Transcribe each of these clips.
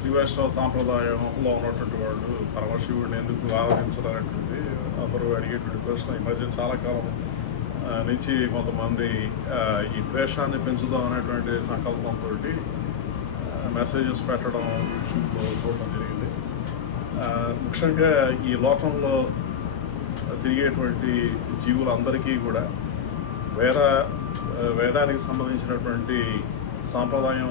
శ్రీ వైష్ణవ సాంప్రదాయంలో ఉన్నటువంటి వాళ్ళు పరమశివుడిని ఎందుకు ఆరాధించాలనేటువంటిది అందరూ అడిగేటువంటి ప్రశ్న. ఈ మధ్య చాలా కాలం నుంచి కొంతమంది ఈ ద్వేషాన్ని పెంచుదాం అనేటువంటి సంకల్పంతో మెసేజెస్ పెట్టడం యూట్యూబ్లో చూడడం జరిగింది. ముఖ్యంగా ఈ లోకంలో తిరిగేటువంటి జీవులందరికీ కూడా వేదానికి సంబంధించినటువంటి సాంప్రదాయం,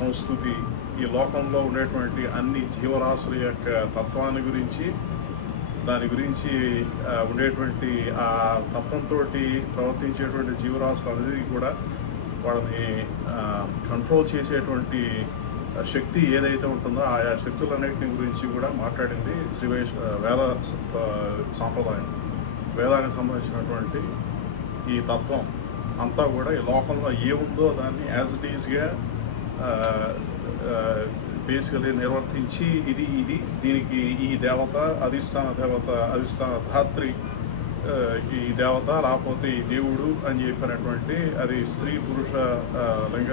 సంస్కృతి, ఈ లోకంలో ఉండేటువంటి అన్ని జీవరాశుల యొక్క తత్వాన్ని గురించి, దాని గురించి ఉండేటువంటి ఆ తత్వంతో ప్రవర్తించేటువంటి జీవరాశులన్నిటికీ కూడా వాళ్ళని కంట్రోల్ చేసేటువంటి శక్తి ఏదైతే ఉంటుందో ఆయా శక్తులన్నింటిని గురించి కూడా మాట్లాడింది వేద సాంప్రదాయం. వేదానికి సంబంధించినటువంటి ఈ తత్వం అంతా కూడా ఈ లోకంలో ఏముందో దాన్ని యాజ్ ఇట్ ఈస్గా బేసికలీ నిర్వర్తించి దీనికి ఈ దేవత అధిష్టాన ధాత్రి ఈ దేవత లేకపోతే ఈ దేవుడు అని చెప్పినటువంటి అది స్త్రీ పురుష లింగ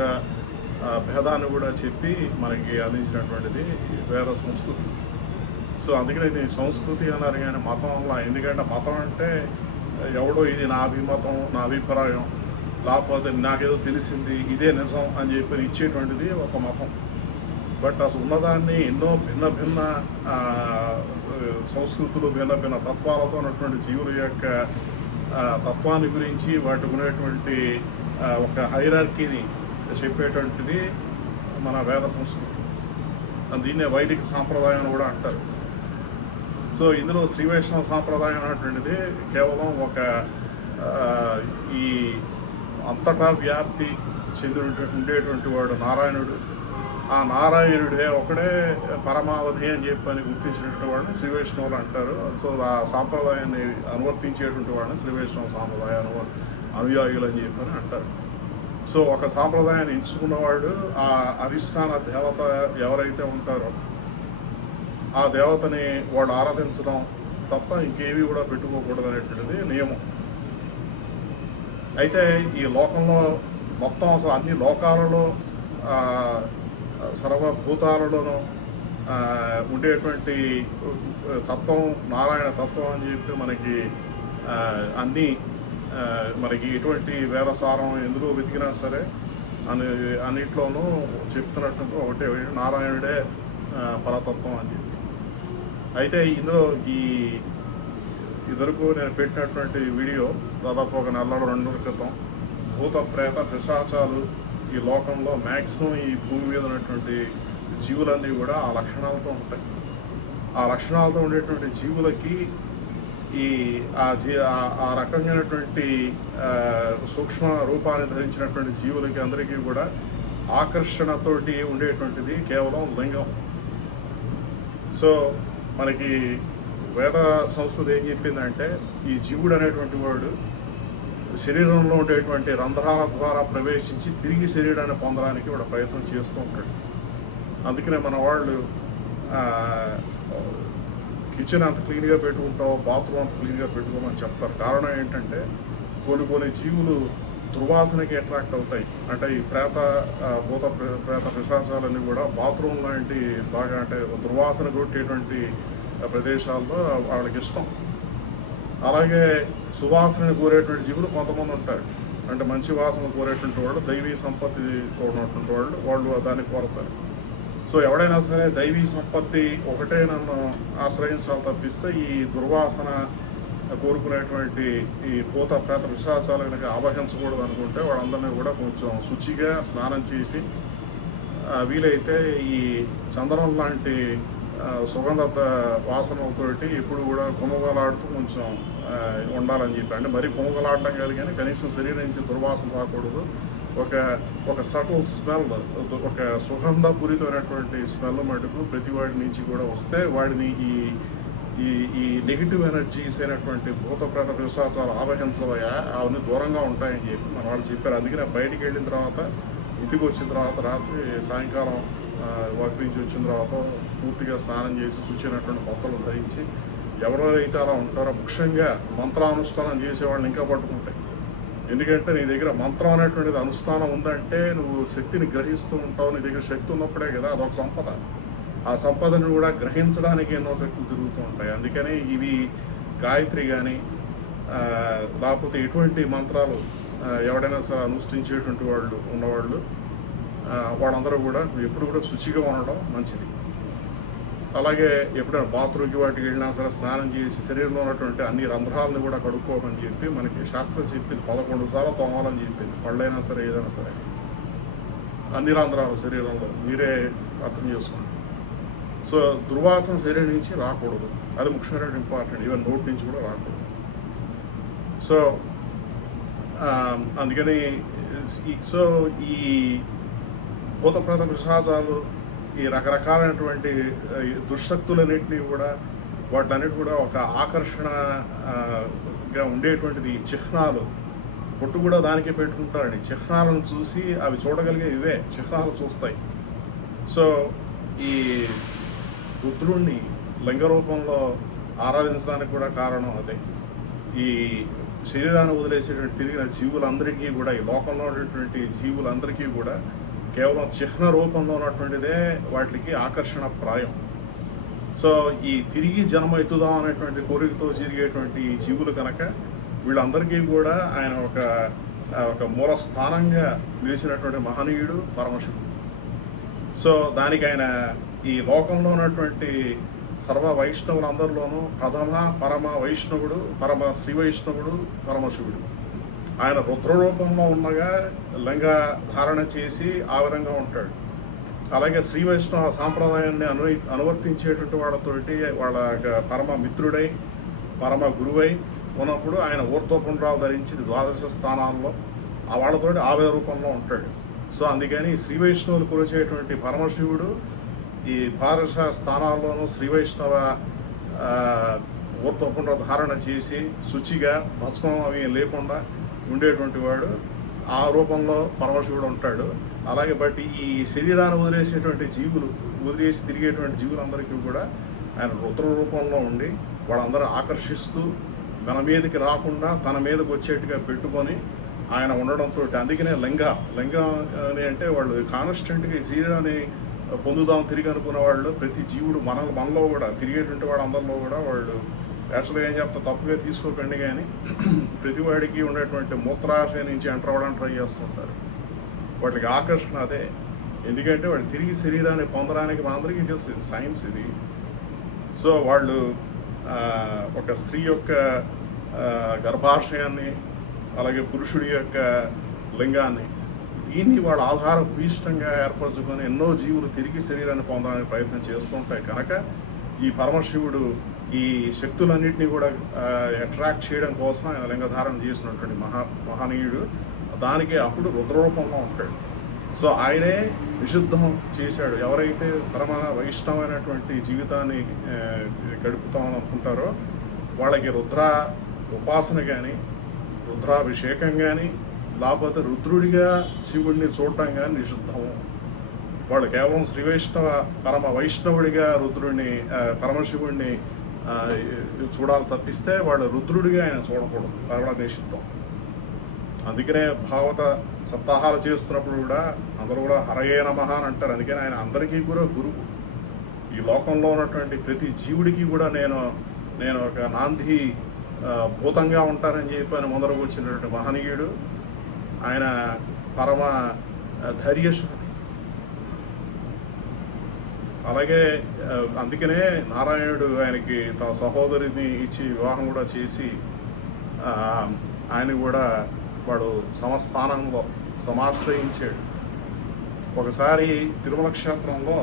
భేదాన్ని కూడా చెప్పి మనకి అందించినటువంటిది వేద సంస్కృతి. సో అందుకనే ఇది సంస్కృతి అన్నారు కానీ మతం వల్ల. ఎందుకంటే మతం అంటే ఎవడో ఇది నా అభిమతం, నా అభిప్రాయం, లేకపోతే నాకేదో తెలిసింది, ఇదే నిజం అని చెప్పి ఇచ్చేటువంటిది ఒక మతం. బట్ అసలు ఉన్నదాన్ని ఎన్నో భిన్న భిన్న సంస్కృతులు, భిన్న భిన్న తత్వాలతో ఉన్నటువంటి జీవుల యొక్క తత్వాన్ని గురించి వాటికి ఉన్నటువంటి ఒక హైరార్కీని చెప్పేటువంటిది మన వేద సంస్కృతి. దీన్నే వైదిక సాంప్రదాయం అని కూడా అంటారు. సో ఇందులో శ్రీ వైష్ణవ సాంప్రదాయం అనేటువంటిది కేవలం ఒక ఈ అంతటా వ్యాప్తి చెంది ఉండేటువంటి వాడు నారాయణుడు. ఆ నారాయణుడే ఒకడే పరమావధి అని చెప్పని గుర్తించినటువంటి వాడిని శ్రీ వైష్ణవులు అంటారు. సో ఆ సాంప్రదాయాన్ని అనువర్తించేటువంటి వాడిని శ్రీ వైష్ణవ సాంప్రదాయ అనుయాయులు అని చెప్పని అంటారు. సో ఒక సాంప్రదాయాన్ని ఎంచుకున్నవాడు ఆ అధిష్టాన దేవత ఎవరైతే ఉంటారో ఆ దేవతని వాడు ఆరాధించడం తప్ప ఇంకేవి కూడా పెట్టుకోకూడదు అనేటువంటిది నియమం. అయితే ఈ లోకంలో మొత్తం అసలు అన్ని లోకాలలో సర్వభూతాలలోనూ ఉండేటువంటి తత్వం నారాయణ తత్వం అని చెప్పి మనకి మనకి ఎటువంటి వేరసారం ఎందులో వెతికినా సరే అన్నిట్లోనూ చెప్తున్నట్టు ఒకటే నారాయణుడే పరతత్వం అని చెప్పి. అయితే ఇందులో ఇదివరకు నేను పెట్టినటువంటి వీడియో దాదాపు ఒక 2 నెలల క్రితం భూత ప్రేత పిశాచాలు ఈ లోకంలో మ్యాక్సిమం ఈ భూమి మీద ఉన్నటువంటి జీవులన్నీ కూడా ఆ లక్షణాలతో ఉంటాయి. ఆ లక్షణాలతో ఉండేటువంటి జీవులకి ఆ రకమైనటువంటి సూక్ష్మ రూపాన్ని ధరించినటువంటి జీవులకి అందరికీ కూడా ఆకర్షణతోటి ఉండేటువంటిది కేవలం లింగం. సో మనకి వేద సంస్కృతి ఏం చెప్పిందంటే ఈ జీవుడు అనేటువంటి వాడు శరీరంలో ఉండేటువంటి రంధ్రాల ద్వారా ప్రవేశించి తిరిగి శరీరాన్ని పొందడానికి వాడు ప్రయత్నం చేస్తూ ఉంటాడు. అందుకనే మన వాళ్ళు కిచెన్ అంత క్లీన్గా పెట్టుకుంటావు, బాత్రూమ్ అంత క్లీన్గా పెట్టుకోమని చెప్తారు. కారణం ఏంటంటే కొన్ని జీవులు దుర్వాసనకి అట్రాక్ట్ అవుతాయి. అంటే ఈ భూత ప్రేత పిశాచాలన్నీ కూడా బాత్రూమ్ లాంటి బాగా అంటే దుర్వాసన కొట్టేటువంటి ప్రదేశాల్లో వాళ్ళకి ఇష్టం. అలాగే సువాసనని కోరేటువంటి జీవులు కొంతమంది ఉంటారు. అంటే మంచి వాసన కోరేటువంటి వాళ్ళు, దైవీ సంపత్తి కోరినటువంటి వాళ్ళు దాన్ని కోరతారు. సో ఎవడైనా సరే దైవీ సంపత్తి ఒకటే నన్ను ఆశ్రయించాలి తప్పిస్తే ఈ దుర్వాసన కోరుకునేటువంటి ఈ భూత ప్రేత పిశాచాలు కనుక ఆవహించకూడదు అనుకుంటే వాళ్ళందరినీ కూడా కొంచెం శుచిగా స్నానం చేసి వీలైతే ఈ చందనం లాంటి సుగంధ వాసనలతోటి ఎప్పుడు కూడా కుమగలాడుతూ కొంచెం ఉండాలని చెప్పి. అంటే మరీ కుమగలాడటం కాదు కానీ కనీసం శరీరం నుంచి దుర్వాసన రాకూడదు. ఒక సటిల్ స్మెల్, ఒక సుగంధపూరితమైనటువంటి స్మెల్ మటుకు ప్రతి వాడి నుంచి కూడా వస్తే వాడిని ఈ నెగిటివ్ ఎనర్జీస్ అయినటువంటి భూత ప్రేత పిశాచాలు ఆవహించవయా, అవన్నీ దూరంగా ఉంటాయని చెప్పి మన వాళ్ళు చెప్పారు. అందుకనే బయటికి వెళ్ళిన తర్వాత, ఇంటికి వచ్చిన తర్వాత, రాత్రి సాయంకాలం వర్క్ నుంచి వచ్చిన తర్వాత పూర్తిగా స్నానం చేసి శుచినటువంటి బట్టలు ధరించి ఎవరెవరైతే అలా ఉంటారో ముఖ్యంగా మంత్రానుష్ఠానం చేసేవాళ్ళని ఇంకా పట్టుకుంటాయి. ఎందుకంటే నీ దగ్గర మంత్రం అనేటువంటిది అనుష్ఠానం ఉందంటే నువ్వు శక్తిని గ్రహిస్తూ ఉంటావు. నీ దగ్గర శక్తి ఉన్నప్పుడే కదా అదొక సంపద. ఆ సంపదను కూడా గ్రహించడానికి ఎన్నో శక్తులు తిరుగుతూ ఉంటాయి. అందుకని ఇవి గాయత్రి కానీ లేకపోతే ఎటువంటి మంత్రాలు ఎవడైనా సరే అనుష్ఠించేటువంటి వాళ్ళు ఉన్నవాళ్ళు వాళ్ళందరూ కూడా ఎప్పుడు కూడా శుచిగా ఉండడం మంచిది. అలాగే ఎప్పుడైనా బాత్రూమ్కి వాటికి వెళ్ళినా సరే స్నానం చేసి శరీరంలో ఉన్నటువంటి అన్ని రంధ్రాలను కూడా కడుక్కోమని చెప్పి మనకి శాస్త్రం చెప్పింది. 11 సార్లు తోమాలని చెప్పింది. పళ్ళైనా సరే ఏదైనా సరే అన్ని రంధ్రాలు శరీరంలో మీరే అర్థం చేసుకోండి. సో దుర్వాసన శరీరం నుంచి రాకూడదు, అది ముఖ్యమైన ఇంపార్టెంట్. ఈవెన్ నోటి నుంచి కూడా రాకూడదు. సో అందుకని ఈ భూత ప్రేత పిశాచాలు ఈ రకరకాలైనటువంటి దుశ్శక్తులన్నింటినీ కూడా వాటన్నిటి కూడా ఒక ఆకర్షణగా ఉండేటువంటిది చిహ్నాలు. పొట్టు కూడా దానికే పెట్టుకుంటారండి. చిహ్నాలను చూసి అవి చూడగలిగే ఇవే చిహ్నాలు చూస్తాయి. సో ఈ రుద్రుణ్ణి లింగ రూపంలో ఆరాధించడానికి కూడా కారణం అదే. ఈ శరీరాన్ని వదిలేసేటువంటి తిరిగిన జీవులందరికీ కూడా, ఈ లోకంలో ఉన్నటువంటి జీవులందరికీ కూడా కేవలం చిహ్న రూపంలో ఉన్నటువంటిదే వాటికి ఆకర్షణ ప్రాయం. సో ఈ తిరిగి జన్మ ఎత్తుదాం అనేటువంటి కోరికతో తిరిగేటువంటి జీవులు కనుక వీళ్ళందరికీ కూడా ఆయన ఒక మూల స్థానంగా నిలిచినటువంటి మహనీయుడు పరమశివుడు. సో దానికి ఆయన ఈ లోకంలో ఉన్నటువంటి సర్వ వైష్ణవులందరిలోనూ ప్రథమ పరమ వైష్ణవుడు, పరమ శ్రీ వైష్ణవుడు పరమశివుడు. ఆయన రుద్రరూపంలో ఉండగా లింగ ధారణ చేసి ఆ విధంగా ఉంటాడు. అలాగే శ్రీ వైష్ణవ సాంప్రదాయాన్ని అనువర్తించేటువంటి వాళ్ళతోటి వాళ్ళ పరమ మిత్రుడై పరమ గురువై ఉన్నప్పుడు ఆయన ఊర్ధ్వపుండ్రాలు ధరించి ద్వాదశ స్థానాల్లో ఆ వాళ్ళతోటి ఆవయ రూపంలో ఉంటాడు. సో అందుకని శ్రీ వైష్ణవులు కొలిచేటువంటి పరమశివుడు ఈ ద్వాదశ స్థానాల్లోనూ శ్రీ వైష్ణవ ఊర్ధ్వపుండ్ర ధారణ చేసి శుచిగా భస్మం అవి లేకుండా ఉండేటువంటి వాడు ఆ రూపంలో పరమశివుడు ఉంటాడు. అలాగే బట్టి ఈ శరీరాన్ని వదిలేసేటువంటి జీవులు, వదిలేసి తిరిగేటువంటి జీవులందరికీ కూడా ఆయన రుద్ర రూపంలో ఉండి వాళ్ళందరూ ఆకర్షిస్తూ మన మీదకి రాకుండా తన మీదకి వచ్చేట్టుగా పెట్టుకొని ఆయన ఉండడంతో, అందుకనే లింగం అని అంటే వాళ్ళు కాన్స్టెంట్గా ఈ శరీరాన్ని పొందుదాం తిరిగి అనుకున్న వాళ్ళు ప్రతి జీవుడు మనలో కూడా తిరిగేటువంటి వాడు అందరిలో కూడా వాళ్ళు యాక్చువల్గా ఏం చెప్తా తప్పుగా తీసుకోకండి, కానీ ప్రతివాడికి ఉండేటువంటి మూత్రాశయ నుంచి ఎంటర్ అవ్వడానికి ట్రై చేస్తుంటారు. వాటికి ఆకర్షణ అదే. ఎందుకంటే వాడు తిరిగి శరీరాన్ని పొందడానికి మనందరికీ తెలుసు, ఇది సైన్స్ ఇది. సో వాళ్ళు ఒక స్త్రీ యొక్క గర్భాశయాన్ని అలాగే పురుషుడి యొక్క లింగాన్ని దీన్ని వాళ్ళు ఆధారభూయిష్టంగా ఏర్పరచుకొని ఎన్నో జీవులు తిరిగి శరీరాన్ని పొందడానికి ప్రయత్నం చేస్తుంటాయి. కనుక ఈ పరమశివుడు ఈ శక్తులన్నింటినీ కూడా అట్రాక్ట్ చేయడం కోసం ఆయన లింగధారణ చేసినటువంటి మహనీయుడు. దానికి అప్పుడు రుద్రరూపంలో ఉంటాడు. సో ఆయనే విశుద్ధం చేశాడు. ఎవరైతే పరమ వైష్ణవమైనటువంటి జీవితాన్ని గడుపుతామని అనుకుంటారో వాళ్ళకి రుద్ర ఉపాసన కానీ, రుద్రాభిషేకం కానీ, లేకపోతే రుద్రుడిగా శివుడిని చూడటం కానీ నిషిద్ధము. వాళ్ళు కేవలం శ్రీ వైష్ణవ పరమ వైష్ణవుడిగా రుద్రుడిని పరమశివుడిని చూడాలి తప్పిస్తే వాళ్ళు రుద్రుడిగా ఆయన చూడకూడదు, పరమ నిషిద్ధం. అందుకనే భాగవత సప్తాహాలు చేస్తున్నప్పుడు కూడా అందరూ కూడా హరయే నమః అని అంటారు. అందుకని ఆయన అందరికీ కూడా గురువు. ఈ లోకంలో ఉన్నటువంటి ప్రతి జీవుడికి కూడా నేను ఒక నాంది భూతంగా ఉంటానని చెప్పి ఆయన ముందరకు వచ్చినటువంటి మహనీయుడు. ఆయన పరమ ధైర్యశాలి. అలాగే అందుకనే నారాయణుడు ఆయనకి తన సహోదరిని ఇచ్చి వివాహం కూడా చేసి ఆయన కూడా వాడు సమస్థానంలో సమాశ్రయించాడు. ఒకసారి తిరుమల క్షేత్రంలో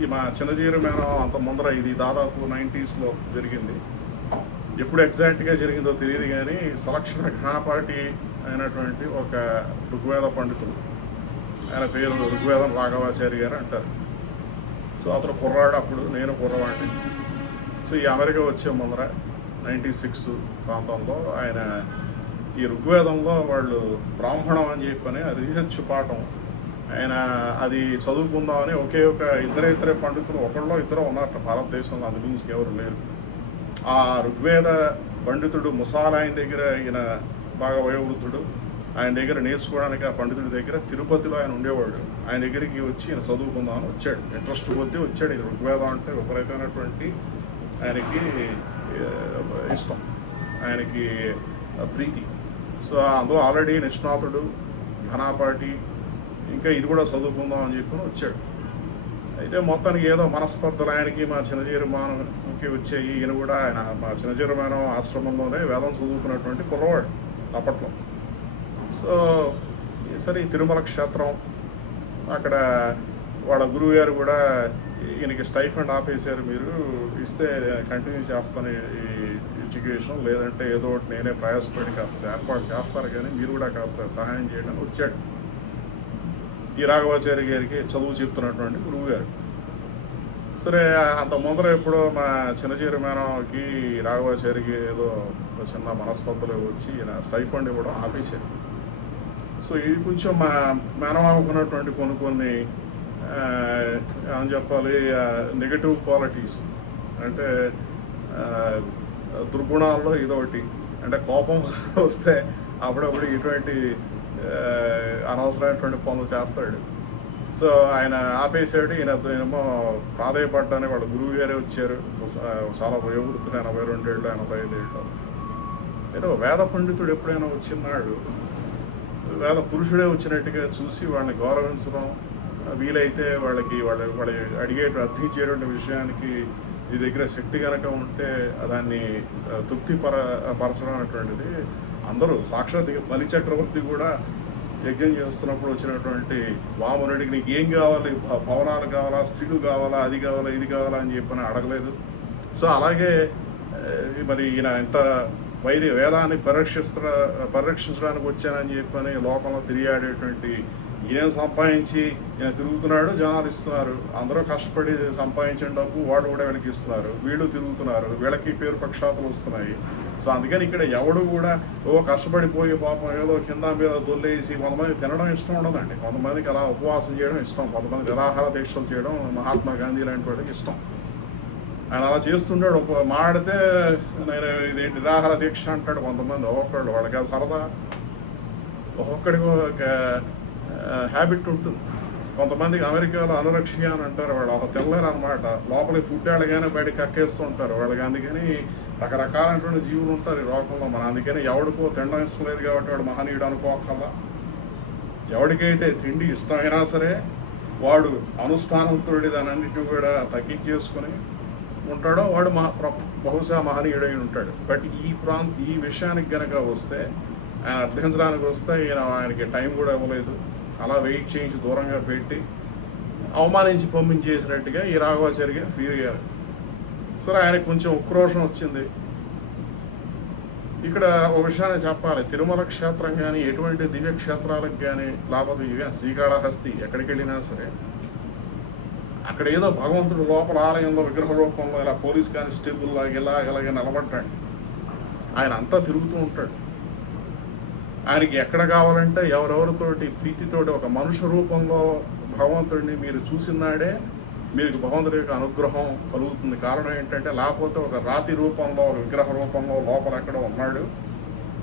ఈ మా చిన్నజీరి మేనం అంత ముందర, ఇది దాదాపు 90s జరిగింది. ఎప్పుడు ఎగ్జాక్ట్గా జరిగిందో తెలియదు, కానీ సలక్షణ ఘనాపాటి అయినటువంటి ఒక ఋగ్వేద పండితుడు, ఆయన పేరు ఋగ్వేదం రాఘవాచారి గారు అంటారు. సో అతను కుర్రాడు, అప్పుడు నేను కుర్రవాడిని. సో ఈ అమెరికా వచ్చే ముందర 96 ప్రాంతంలో ఆయన ఈ ఋగ్వేదంలో వాళ్ళు బ్రాహ్మణం అని చెప్పని రీసెర్చ్ పాఠం ఆయన అది చదువుకుందామని ఒకే ఒక ఇద్దరే పండితులు, ఒకళ్ళో ఇద్దరు ఉన్నారట భారతదేశంలో, అందు మించి ఎవరు లేరు. ఆ ఋగ్వేద పండితుడు ముసాలాయన దగ్గర ఈయన బాగా వయోవృద్ధుడు. ఆయన దగ్గర నేర్చుకోవడానికి ఆ పండితుడి దగ్గర తిరుపతిలో ఆయన ఉండేవాడు. ఆయన దగ్గరికి వచ్చి ఈయన చదువుకుందామని వచ్చాడు. ఇంట్రెస్ట్ కొద్దీ వచ్చాడు. ఇది ఋగ్వేదం అంటే విపరీతమైనటువంటి ఆయనకి ఇష్టం, ఆయనకి ప్రీతి. సో అందులో ఆల్రెడీ నిష్ణాతుడు, ఘనాపాటి, ఇంకా ఇది కూడా చదువుకుందాం అని చెప్పి వచ్చాడు. అయితే మొత్తానికి ఏదో మనస్పర్ధలు ఆయనకి మా చిన్నజీరమానంకి వచ్చాయి. ఈయన కూడా ఆయన మా చిన్నజీరమానం ఆశ్రమంలోనే వేదం చదువుకున్నటువంటి కుర్రవాడు అప్పట్లో. సో సరే తిరుమల క్షేత్రం అక్కడ వాళ్ళ గురువు గారు కూడా ఈయనకి స్టైఫండ్ ఆపేశారు, మీరు ఇస్తే కంటిన్యూ చేస్తాను ఈ ఎడ్యుకేషన్, లేదంటే ఏదో ఒకటి నేనే ప్రయాసపడి కాస్త ఏర్పాటు చేస్తారు, కానీ మీరు కూడా కాస్త సహాయం చేయడానికి వచ్చాడు ఈ రాఘవాచారి గారికి చదువు చెప్తున్నటువంటి గురువు గారు. సరే అంత ముందర ఎప్పుడో మా చిన్నచీర మేనకి రాఘవాచారికి ఏదో చిన్న మనస్పర్ధలు వచ్చి ఈయన స్టైఫండ్ ఇవ్వడం ఆపేశారు. సో ఇది కొంచెం మా మేనమామకున్నటువంటి కొన్ని ఏమని చెప్పాలి, నెగటివ్ క్వాలిటీస్, అంటే దుర్గుణాల్లో ఇదొకటి. అంటే కోపం వస్తే అప్పుడప్పుడు ఇటువంటి అనవసరమైనటువంటి పనులు చేస్తాడు. సో ఆయన ఆపేసాడు. ఈయనేమో ప్రాధాయపడ్డానే వాళ్ళ గురువు గారే వచ్చారు, చాలా వయోవృద్ధులు, 82 ఏళ్ళు 85 ఏళ్ళు. ఏదో వేద పండితుడు ఎప్పుడైనా వచ్చినాడు, వేద పురుషుడే వచ్చినట్టుగా చూసి వాళ్ళని గౌరవించడం, వీలైతే వాళ్ళకి వాళ్ళ అడిగే అర్థించేటువంటి విషయానికి ఈ దగ్గర శక్తి కనుక ఉంటే దాన్ని పరచడం అనేటువంటిది అందరూ సాక్షాత్ బలిచక్రవర్తి కూడా యజ్ఞం చేస్తున్నప్పుడు వచ్చినటువంటి వామనుడికి నీకు ఏం కావాలి, భవనాలు కావాలా, స్త్రీలు కావాలా, అది కావాలా, ఇది కావాలా అని చెప్పని అడగలేదు. సో అలాగే మరి ఈయన ఎంత వేదాన్ని పరిరక్షించడానికి వచ్చానని చెప్పని లోకంలో తిరిగాడేటువంటి ఈయన సంపాదించి ఈయన తిరుగుతున్నాడు, జనాలు ఇస్తున్నారు, అందరూ కష్టపడి సంపాదించిన డబ్బు వాడు కూడా వీళ్ళకి ఇస్తున్నారు, వీళ్ళు తిరుగుతున్నారు, వీళ్ళకి పేరు ప్రఖ్యాతులు వస్తున్నాయి. సో అందుకని ఇక్కడ ఎవడు కూడా కష్టపడిపోయి పాపం ఏదో కింద మీద దొల్లేసి, కొంతమంది తినడం ఇష్టం ఉండదండి, కొంతమందికి అలా ఉపవాసం చేయడం ఇష్టం, కొంతమంది నిరాహార దీక్షలు చేయడం మహాత్మా గాంధీ లాంటి వాడికి ఇష్టం. ఆయన అలా చేస్తుంటాడు. మాడితే నేను ఇది నిరాహార దీక్ష అంటాడు కొంతమంది, ఒక్కొక్కళ్ళు వాళ్ళకి అది సరదా, ఒక్కొక్కడికి ఒక హ్యాబిట్ ఉంటుంది. కొంతమందికి అమెరికాలో అనురక్షియ అని అంటారు, వాళ్ళు తెల్లరు అనమాట, లోపలికి ఫుడ్ వెళ్ళగానే బయటకు కక్కేస్తూ ఉంటారు వాళ్ళకి. అందుకని రకరకాలైనటువంటి జీవులు ఉంటారు ఈ లోకంలో. మన అందుకని ఎవడికో తినడం ఇష్టం లేదు కాబట్టి వాడు మహనీయుడు అనుకోకల్లా. ఎవరికైతే తిండి ఇష్టమైనా సరే వాడు అనుష్ఠానంతో దాని అన్నింటినీ కూడా తగ్గించేసుకొని ఉంటాడో వాడు బహుశా మహనీయుడై ఉంటాడు. బట్ ఈ విషయానికి కనుక వస్తే, ఆయన అర్థించడానికి వస్తే ఆయనకి టైం కూడా ఇవ్వలేదు, అలా వెయిట్ చేయించి దూరంగా పెట్టి అవమానించి పంపించేసినట్టుగా ఈ రాఘవాచారి గారు ఫీల్ అయ్యారు. సరే ఆయనకు కొంచెం ఉక్రోషం వచ్చింది. ఇక్కడ ఒక విషయాన్ని చెప్పాలి, తిరుమల క్షేత్రం కానీ ఎటువంటి దివ్యక్షేత్రాలకు కానీ లేకపోతే శ్రీకాళహస్తి ఎక్కడికి వెళ్ళినా సరే అక్కడ ఏదో భగవంతుడు లోపల ఆలయంలో విగ్రహ రూపంలో ఇలా పోలీస్ కానిస్టేబుల్ లాగా ఇలాగే నిలబడ్డాడు. ఆయన అంతా తిరుగుతూ ఉంటాడు. ఆయనకి ఎక్కడ కావాలంటే ఎవరెవరితోటి ప్రీతితోటి ఒక మనుష్య రూపంలో భగవంతుడిని మీరు చూసినాడే మీకు భగవంతుడి యొక్క అనుగ్రహం కలుగుతుంది. కారణం ఏంటంటే లేకపోతే ఒక రాతి రూపంలో, విగ్రహ రూపంలో లోపల ఎక్కడో ఉన్నాడు,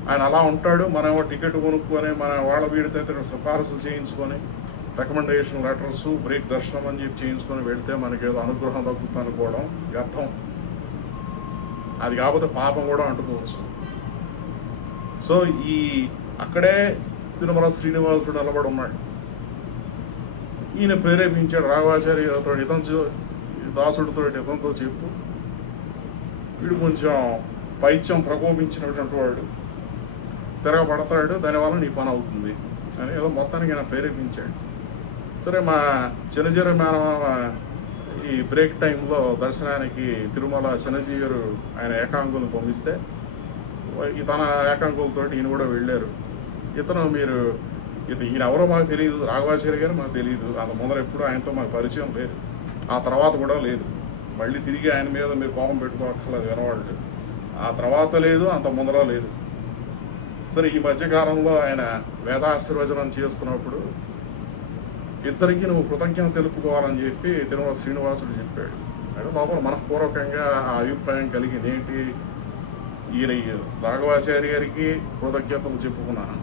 ఆయన అలా ఉంటాడు. మనం టికెట్ కొనుక్కొని మన వాళ్ళ వీడితో సిఫారసులు చేయించుకొని రికమెండేషన్ లెటర్స్, బ్రేక్ దర్శనం అని చెప్పి చేయించుకొని వెళ్తే మనకి ఏదో అనుగ్రహం తగ్గుతుంది అనుకోవడం వ్యర్థం. అది కాకపోతే పాపం కూడా అంటుకోవచ్చు. సో అక్కడే తిరుమల శ్రీనివాసుడు నిలబడి ఉన్నాడు. ఈయన ప్రేరేపించాడు రాఘవాచార్యతో, దాసుడితో ఇతంతో చెప్పు, వీడు కొంచెం పైత్యం ప్రకోపించినటువంటి వాడు, తిరగబడతాడు, దానివల్ల నీ పని అవుతుంది అని ఏదో మొత్తానికి ఆయన ప్రేరేపించాడు. సరే మా చిన్నజీర మేనమామ ఈ బ్రేక్ టైంలో దర్శనానికి తిరుమల చిన్నజీరు ఆయన ఏకాంగులను పంపిస్తే తన ఏకాంకులతో ఈయన కూడా వెళ్ళారు. ఈయన ఎవరో మాకు తెలియదు, రాఘవాచారి గారు మాకు తెలియదు, అంత ముందర ఎప్పుడు ఆయనతో మాకు పరిచయం లేదు, ఆ తర్వాత కూడా లేదు. మళ్ళీ తిరిగి ఆయన మీద మీరు కోపం పెట్టుకోక్కర్లేదు వినవాళ్ళు, ఆ తర్వాత లేదు, అంత ముందర లేదు. సరే ఈ మధ్యకాలంలో ఆయన వేదాశీర్వచనం చేస్తున్నప్పుడు ఇద్దరికి నువ్వు కృతజ్ఞత తెలుపుకోవాలని చెప్పి తిరుమల శ్రీనివాసుడు చెప్పాడు. అంటే లోపల మనఃపూర్వకంగా ఆ అభిప్రాయం కలిగింది. ఏంటి, ఈయన రాఘవాచారి గారికి కృతజ్ఞతలు చెప్పుకున్నాను.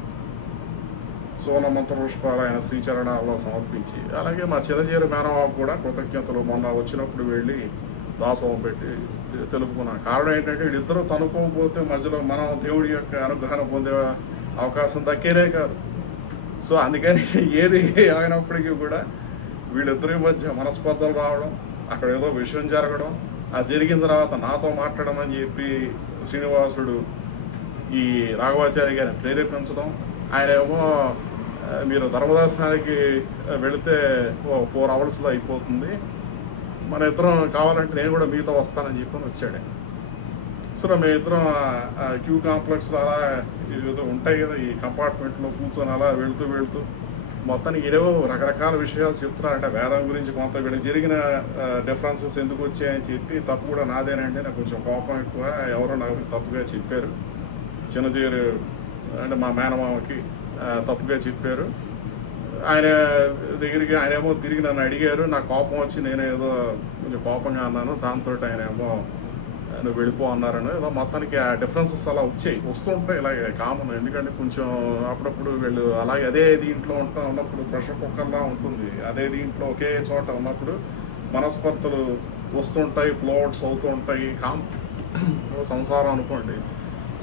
సోనమంత పుష్పాలు ఆయన శ్రీచరణాల్లో సమర్పించి, అలాగే మా చిన్నజీరి మేనవాకు కూడా కృతజ్ఞతలు మొన్న వచ్చినప్పుడు వెళ్ళి దాసోహం పెట్టి తెలుపుకున్నాను. కారణం ఏంటంటే వీళ్ళిద్దరూ తనుకోకపోతే మధ్యలో మనం దేవుడి యొక్క అనుగ్రహం పొందే అవకాశం దక్కేదే కాదు. సో అందుకని ఏది అయినప్పటికీ కూడా వీళ్ళిద్దరి మధ్య మనస్పర్ధలు రావడం, అక్కడ ఏదో విషయం జరగడం, ఆ జరిగిన తర్వాత నాతో మాట్లాడమని చెప్పి శ్రీనివాసుడు ఈ రాఘవాచారి గారిని ప్రేరేపించడం, ఆయన ఏమో మీరు ధర్మదర్శనానికి వెళితే 4 అవర్స్లో అయిపోతుంది, మన ఇద్దరం కావాలంటే నేను కూడా మీతో వస్తానని చెప్పని వచ్చాడు. సో మేమిద్దరం క్యూ కాంప్లెక్స్లో అలా ఏదో ఉంటాయి కదా ఈ కంపార్ట్మెంట్లో కూర్చొని అలా వెళుతూ మొత్తానికి ఏవో రకరకాల విషయాలు చెప్తున్నారంటే వేదం గురించి, కొంత వీళ్ళకి జరిగిన డిఫరెన్సెస్ ఎందుకు వచ్చాయని చెప్పి, తప్పు కూడా నాదేనంటే నాకు కొంచెం కోపం ఎక్కువ, ఎవరో నాకు తప్పుగా చెప్పారు, చిన్నజీరు అంటే మా మేనమామకి తప్పుగా చెప్పారు. ఆయన దగ్గరికి ఆయనేమో తిరిగి నన్ను అడిగారు, నాకు కోపం వచ్చి నేనేదో కొంచెం కోపంగా అన్నాను, దాంతో ఆయనేమో నువ్వు వెళ్ళిపో అన్నారని ఏదో మొత్తానికి ఆ డిఫరెన్సెస్ అలా వస్తుంటాయి ఇలాగే కామన్. ఎందుకంటే కొంచెం అప్పుడప్పుడు వీళ్ళు అలాగే అదే దీంట్లో ఉన్నప్పుడు ప్రెషర్ కుక్కర్లా ఉంటుంది, అదే దీంట్లో ఒకే చోట ఉన్నప్పుడు మనస్పర్ధలు వస్తుంటాయి, ప్లాట్స్ అవుతూ ఉంటాయి, సంసారం అనుకోండి.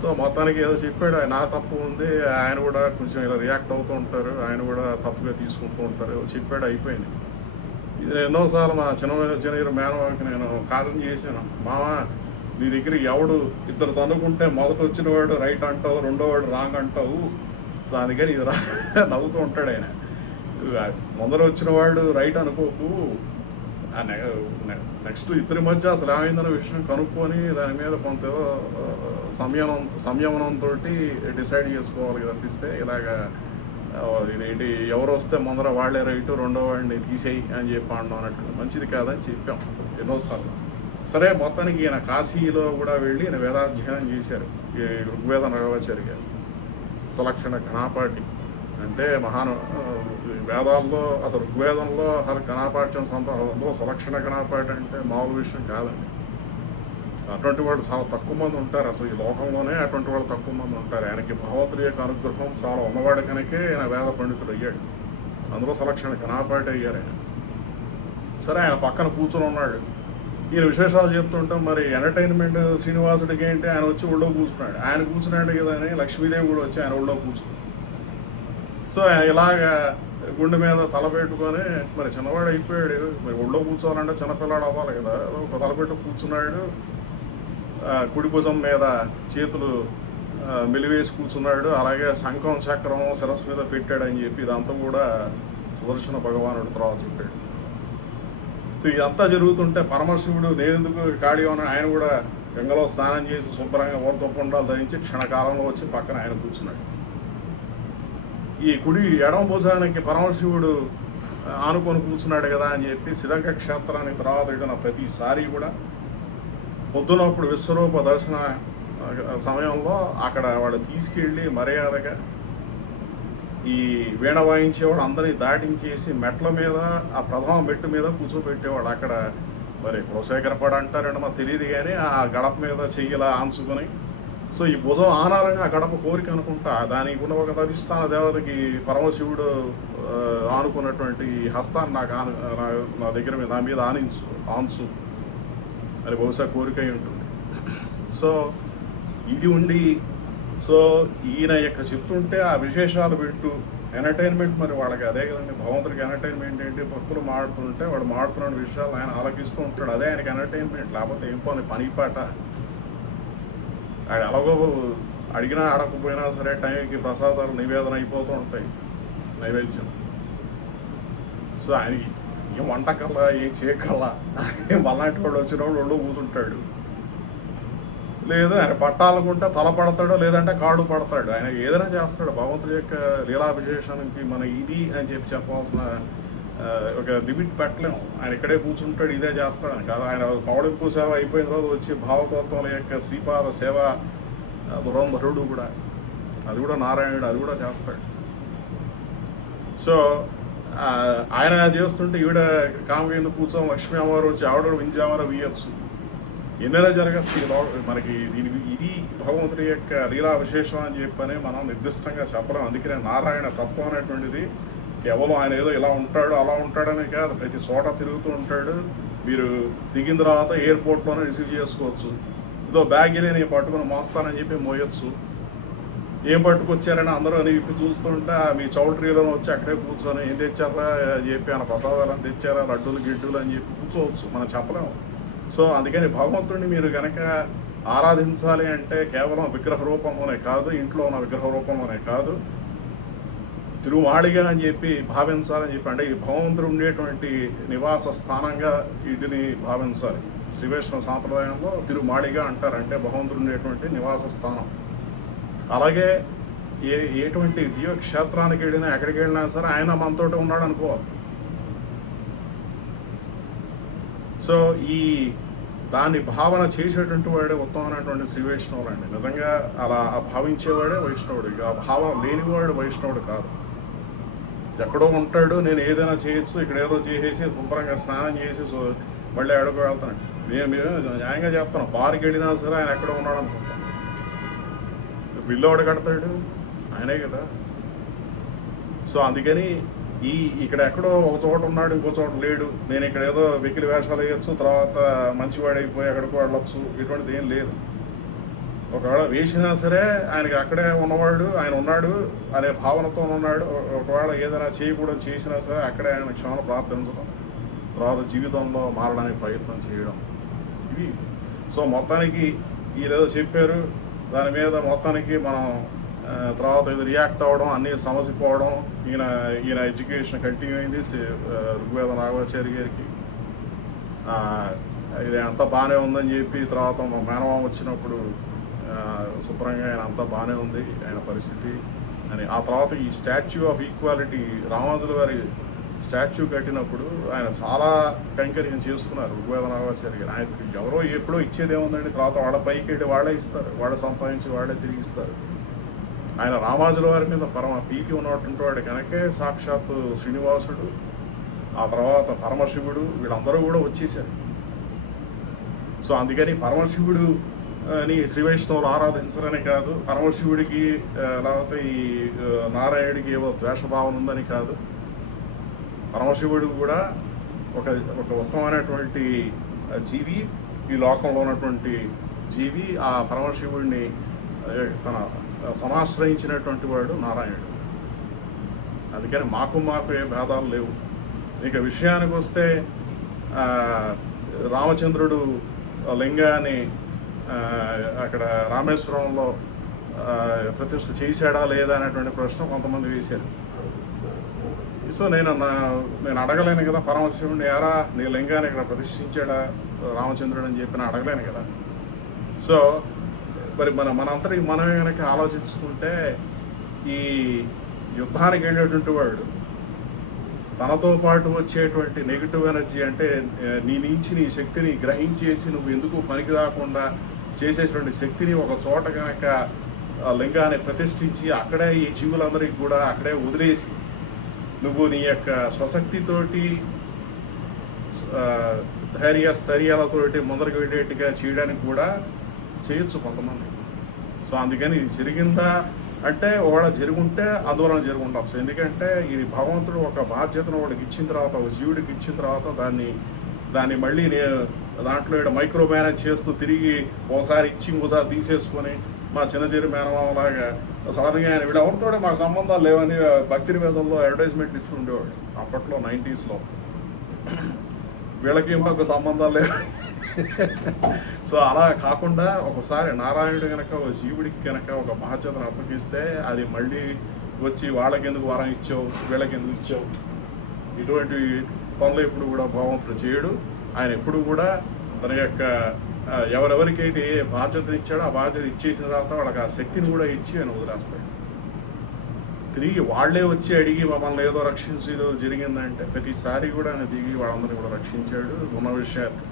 సో మొత్తానికి ఏదో చెప్పాడు, నా తప్పు ఉంది, ఆయన కూడా కొంచెం ఇలా రియాక్ట్ అవుతూ ఉంటారు, ఆయన కూడా తప్పుగా తీసుకుంటూ ఉంటారు, చెప్పాడు, అయిపోయింది. ఇది ఎన్నోసార్లు మా చిన్న మేనవాకి నేను కారణం చేశాను, మామ నీ దగ్గర ఎవడు ఇద్దరు తనుకుంటే మొదట వచ్చిన వాడు రైట్ అంటావు, రెండో వాడు రాంగ్ అంటావు. సో అందుకని ఇది నవ్వుతూ ఉంటాడు ఆయన, ముందర వచ్చిన వాడు రైట్ అనుకోకు, నెక్స్ట్ ఇద్దరి మధ్య అసలు ఏమైందన్న విషయం కనుక్కొని దాని మీద కొంత సంయమనంతో డిసైడ్ చేసుకోవాలి కదా తప్పిస్తే ఇలాగా ఇదేంటి ఎవరు వస్తే ముందర వాళ్ళే రైటు, రెండో వాడిని తీసేయి అని చెప్పి అనడం అన్నట్టు మంచిది కాదని చెప్పాం ఎన్నోసార్లు. సరే మొత్తానికి ఈయన కాశీలో కూడా వెళ్ళి ఈయన వేదాధ్యయనం చేశారు. ఈ ఋగ్వేద రాఘవాచారి గారు సలక్షణ ఘనాపాఠి అంటే వేదాల్లో అసలు ఋగ్వేదంలో అసలు ఘనాపాఠ్యం సందర్భంలో సలక్షణ ఘనాపాఠి అంటే మామూలు విషయం కాదండి. అటువంటి వాళ్ళు చాలా తక్కువ మంది ఉంటారు, అసలు ఈ లోకంలోనే అటువంటి వాళ్ళు తక్కువ మంది ఉంటారు. ఆయనకి భగవంతుడి యొక్క అనుగ్రహం చాలా ఉన్నవాడు కనుకే ఆయన వేద పండితుడు అయ్యాడు, అందులో సలక్షణ ఘనాపాఠి అయ్యారు ఆయన. సరే ఆయన పక్కన కూర్చొని ఉన్నాడు, ఈయన విశేషాలు చెప్తుంటాం. మరి ఎంటర్టైన్మెంట్ శ్రీనివాసుడికి ఏంటి, ఆయన వచ్చి ఒళ్ళో కూర్చున్నాడు, ఆయన కూర్చున్నాడు కదా అని లక్ష్మీదేవి కూడా వచ్చి ఆయన ఒళ్ళో కూర్చున్నాడు. సో ఆయన ఇలాగా గుండె మీద తల పెట్టుకొని, మరి చిన్నవాడు అయిపోయాడు, మరి ఒళ్ళో కూర్చోవాలంటే చిన్నపిల్లాడు అవ్వాలి కదా, ఒక తలపెట్టు కూర్చున్నాడు, కుడి భుజం మీద చేతులు మెలివేసి కూర్చున్నాడు, అలాగే శంఖం చక్రం శిరస్సు మీద పెట్టాడని చెప్పి ఇదంతా కూడా సుదర్శన భగవానుడు తర్వాత చెప్పాడు. సో ఇదంతా జరుగుతుంటే పరమశివుడు నేనెందుకు ఖాళీ ఉన్నాడు, ఆయన కూడా గంగలో స్నానం చేసి శుభ్రంగా ఊర్ధపుండాలు ధరించి క్షణకాలంలో వచ్చి పక్కన ఆయన కూర్చున్నాడు. ఈ కుడి ఎడమ భుజానికి పరమశివుడు ఆనుకొని కూర్చున్నాడు కదా అని చెప్పి శ్రీలంక క్షేత్రానికి తర్వాత వెళ్ళిన ప్రతిసారి కూడా పొద్దునప్పుడు విశ్వరూప దర్శన సమయంలో అక్కడ వాళ్ళు తీసుకెళ్ళి మర్యాదగా ఈ వీణ వాయించేవాడు అందరినీ దాటించేసి మెట్ల మీద ఆ ప్రథమ మెట్టు మీద కూర్చోబెట్టేవాడు. అక్కడ మరి కులశేఖరపాడు అంటారండి మాకు తెలియదు, కానీ ఆ గడప మీద చెయ్యిలా ఆంచుకొని, సో ఈ భుజం ఆనాలని ఆ గడప కోరిక అనుకుంటా, దానికి ఉన్న ఒక అధిష్టాన దేవతకి పరమశివుడు ఆనుకున్నటువంటి హస్తాన్ని నా దగ్గర మీద నా మీద ఆన్సు అని బహుశా కోరిక అయి ఉంటుంది. సో ఇది ఉండి, సో ఈయన యొక్క చెప్తుంటే ఆ విశేషాలు పెట్టు ఎంటర్టైన్మెంట్, మరి వాళ్ళకి అదే కదండి భగవంతుడికి ఎంటర్టైన్మెంట్ ఏంటి, భక్తులు మాడుతుంటే వాడు మాడుతున్న విషయాలు ఆయన ఆలకిస్తూ ఉంటాడు, అదే ఆయనకి ఎంటర్టైన్మెంట్. లేకపోతే ఏం పని పాట, ఆడు ఎలాగో అడిగినా అడగకపోయినా సరే టైంకి ప్రసాదాలు నివేదన అయిపోతూ ఉంటాయి, నైవేద్యం. సో ఆయనకి ఏం వంటకల్లా ఏం చేయకల్లా అలాంటి వాడు వచ్చినప్పుడు ఒళ్ళు కూర్చుంటాడు, లేదు ఆయన పట్టాలనుకుంటే తల పడతాడు, లేదంటే కాళ్ళు పడతాడు, ఆయన ఏదైనా చేస్తాడు. భగవంతుడి యొక్క లీలా విశేషానికి మనం ఇది అని చెప్పాల్సిన ఒక లిమిట్ పెట్టలేము. ఆయన ఇక్కడే కూర్చుంటాడు, ఇదే చేస్తాడని కాదు. ఆయన పౌడింపు సేవ అయిపోయిన రోజు వచ్చి భావతత్వాల యొక్క శ్రీపాద సేవ దురంధరుడు కూడా, అది కూడా నారాయణుడు, అది కూడా చేస్తాడు. సో ఆయన చేస్తుంటే ఈవిడ కామ కింద కూర్చొని లక్ష్మీ అమ్మవారు వచ్చి ఆవిడ వింజామర వీయచ్చు. ఎన్నైనా జరగచ్చు. మనకి ఇది భగవంతుడి యొక్క లీలా విశేషం అని చెప్పని మనం నిర్దిష్టంగా చెప్పలేం. అందుకనే నారాయణ తత్వం అనేటువంటిది కేవలం ఆయన ఏదో ఇలా ఉంటాడు అలా ఉంటాడనే కాదు, ప్రతి చోట తిరుగుతూ ఉంటాడు. మీరు దిగిన తర్వాత ఎయిర్పోర్ట్లోనే రిసీవ్ చేసుకోవచ్చు. ఏదో బ్యాగ్ నేను పట్టుకుని మోస్తానని చెప్పి మోయొచ్చు. ఏం పట్టుకొచ్చారని అందరూ అని ఇప్పి చూస్తుంటే మీ చౌల్ట్రీలో వచ్చి అక్కడే కూర్చొని ఏం తెచ్చారా అని చెప్పి ఆయన ప్రసాదాలని తెచ్చారా, లడ్డూలు గిడ్డూలు అని చెప్పి కూర్చోవచ్చు, మనం చెప్పలేము. సో అందుకని భగవంతుడిని మీరు కనుక ఆరాధించాలి అంటే కేవలం విగ్రహ రూపంలోనే కాదు, ఇంట్లో ఉన్న విగ్రహ రూపంలోనే కాదు, తిరుమాళిగా అని చెప్పి భావించాలని చెప్పి, అంటే ఇది భగవంతుడు ఉండేటువంటి నివాస స్థానంగా వీటిని భావించాలి. శ్రీ వైష్ణవ సాంప్రదాయంలో తిరుమాళిగా అంటారంటే భగవంతుడు ఉండేటువంటి నివాస స్థానం. అలాగే ఎటువంటి దివ్యక్షేత్రానికి వెళ్ళినా ఎక్కడికి వెళ్ళినా సరే ఆయన మనతోటి ఉన్నాడు అనుకోవాలి. సో దాన్ని భావన చేసేటువంటి వాడే ఉత్తమమైనటువంటి శ్రీ వైష్ణవుడు అండి. నిజంగా అలా భావించేవాడే వైష్ణవుడు. ఇక ఆ భావం లేనివాడు వైష్ణవుడు కాదు. ఎక్కడో ఉంటాడు, నేను ఏదైనా చేయొచ్చు, ఇక్కడ ఏదో చేసేసి శుభ్రంగా స్నానం చేసి మళ్ళీ అడుగు వెళ్తాను. మేము న్యాయంగా చెప్తాను, బార్కి వెళ్ళినా సరే ఆయన ఎక్కడో ఉన్నాడు అనుకుంటాను. బిల్లు ఎవడు కడతాడు? ఆయనే కదా. సో అందుకని ఇక్కడ ఎక్కడో ఒక చోట ఉన్నాడు, ఇంకో చోట లేడు, నేను ఇక్కడ ఏదో వెకిలి వేషాలు వేయచ్చు, తర్వాత మంచివాడైపోయి ఎక్కడికో వెళ్ళొచ్చు, ఇటువంటిది ఏం లేదు. ఒకవేళ వేసినా సరే ఆయనకి అక్కడే ఉన్నవాడు ఆయన ఉన్నాడు అనే భావనతో ఉన్నాడు. ఒకవేళ ఏదైనా చేయకూడదు చేసినా సరే అక్కడే ఆయన క్షమను ప్రార్థించడం, తర్వాత జీవితంలో మారడానికి ప్రయత్నం చేయడం, ఇవి. సో మొత్తానికి వీళ్ళేదో చెప్పారు, దాని మీద మొత్తానికి మనం తర్వాత ఇది రియాక్ట్ అవ్వడం, అన్నీ సమసిపోవడం. ఈయన ఎడ్యుకేషన్ కంటిన్యూ అయింది ఋగ్వేద నాగాచార్య గారికి. ఇది అంతా బాగానే ఉందని చెప్పి తర్వాత మా మేనమామ వచ్చినప్పుడు శుభ్రంగా ఆయన అంతా బాగానే ఉంది ఆయన పరిస్థితి అని. ఆ తర్వాత ఈ స్టాచ్యూ ఆఫ్ ఈక్వాలిటీ రామానుజుల వారి స్టాచ్యూ కట్టినప్పుడు ఆయన చాలా కైంకర్యం చేసుకున్నారు ఋగ్వేద నాగాచార్య గారు. ఆయనకి ఎవరో ఎప్పుడో ఇచ్చేదేముందండి, తర్వాత వాళ్ళ పైకి వెళ్ళి వాళ్ళే ఇస్తారు, వాళ్ళే సంపాదించి వాళ్ళే తిరిగి ఇస్తారు. ఆయన రామానుజుల వారి మీద పరమ ప్రీతి ఉన్నటువంటి వాడు కనుకే సాక్షాత్తు శ్రీనివాసుడు, ఆ తర్వాత పరమశివుడు వీళ్ళందరూ కూడా వచ్చేసారు. సో అందుకని పరమశివుడు అని శ్రీ వైష్ణవులు ఆరాధించరని కాదు, పరమశివుడికి లేకపోతే ఈ నారాయణుడికి ఏవో ద్వేషభావన ఉందని కాదు. పరమశివుడు కూడా ఒక ఉత్తమమైనటువంటి జీవి, ఈ లోకంలో ఉన్నటువంటి జీవి. ఆ పరమశివుడిని తన సమాశ్రయించినటువంటి వాడు నారాయణుడు. అందుకని మాకు ఏ భేదాలు లేవు. ఇక విషయానికి వస్తే రామచంద్రుడు లింగాన్ని అక్కడ రామేశ్వరంలో ప్రతిష్ఠ చేశాడా లేదా అనేటువంటి ప్రశ్న కొంతమంది వేశారు. సో నేను అడగలేను కదా పరమశివుడిని, ఎరా నీ లింగాన్ని ఇక్కడ ప్రతిష్ఠించాడా రామచంద్రుడు అని చెప్పి అడగలేను కదా. సో మరి మనంతటి మనమే కనుక ఆలోచించుకుంటే ఈ యుద్ధానికి వెళ్ళేటువంటి వాడు తనతో పాటు వచ్చేటువంటి నెగిటివ్ ఎనర్జీ, అంటే నీ నుంచి నీ శక్తిని గ్రహించేసి నువ్వు ఎందుకు పనికి రాకుండా చేసేటువంటి శక్తిని ఒక చోట కనుక లింగాన్ని ప్రతిష్ఠించి అక్కడే ఈ జీవులందరికీ కూడా అక్కడే వదిలేసి నువ్వు నీ యొక్క స్వశక్తితోటి ధైర్య స్థైర్యాలతోటి ముందరికి వెళ్ళేట్టుగా చేయడానికి కూడా చేయొచ్చు కొంతమంది. సో అందుకని ఇది జరిగిందా అంటే ఒకవేళ జరుగుంటే అందువలన జరుగుండవచ్చు. ఎందుకంటే ఇది భగవంతుడు ఒక బాధ్యతను వాడికి ఇచ్చిన తర్వాత, ఒక జీవుడికి ఇచ్చిన తర్వాత దాన్ని మళ్ళీ దాంట్లో మైక్రో మేనేజ్ చేస్తూ తిరిగి ఒకసారి ఇచ్చి ఇంకోసారి తీసేసుకొని మా చిన్నచేరి మేనమామలాగా సడన్గా ఆయన వీళ్ళు ఎవరితోనే మాకు సంబంధాలు లేవని భక్తి నివేదనలో అడ్వర్టైజ్మెంట్లు ఇస్తూ ఉండేవాడు అప్పట్లో 90s. వీళ్ళకి మాకు సంబంధాలు లేవు. సో అలా కాకుండా ఒకసారి నారాయణుడు కనుక ఒక జీవుడికి కనుక ఒక బాధ్యతను అప్పగిస్తే అది మళ్ళీ వచ్చి వాళ్ళకెందుకు వరం ఇచ్చావు, వీళ్ళకెందుకు ఇచ్చావు, ఇటువంటి పనులు ఎప్పుడు కూడా భగవంతుడు చేయడు. ఆయన ఎప్పుడు కూడా తన యొక్క ఎవరెవరికైతే ఏ బాధ్యతను ఇచ్చాడో ఆ బాధ్యత ఇచ్చేసిన తర్వాత వాళ్ళకి ఆ శక్తిని కూడా ఇచ్చి ఆయన వదిలేస్తాడు. తిరిగి వాళ్లే వచ్చి అడిగి మమ్మల్ని ఏదో రక్షించి ఏదో జరిగిందంటే ప్రతిసారి కూడా ఆయన దిగి వాళ్ళందరినీ కూడా రక్షించాడు, ఉన్న విషయాన్ని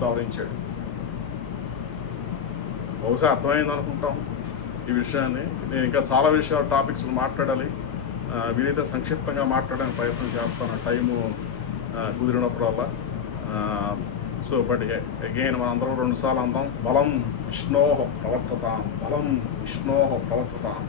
సవరించాడు. బహుశా అర్థమైంది అనుకుంటాం ఈ విషయాన్ని. నేను ఇంకా చాలా విషయాలు టాపిక్స్ మాట్లాడాలి, వీలైతే సంక్షిప్తంగా మాట్లాడడానికి ప్రయత్నం చేస్తాను టైము కుదిరినప్పుడల్లా. సో బట్ అగైన్ మనందరం 2 సార్లు అందాం, బలం విష్ణో ప్రవర్తతాం, బలం విష్ణో ప్రవర్తతాం.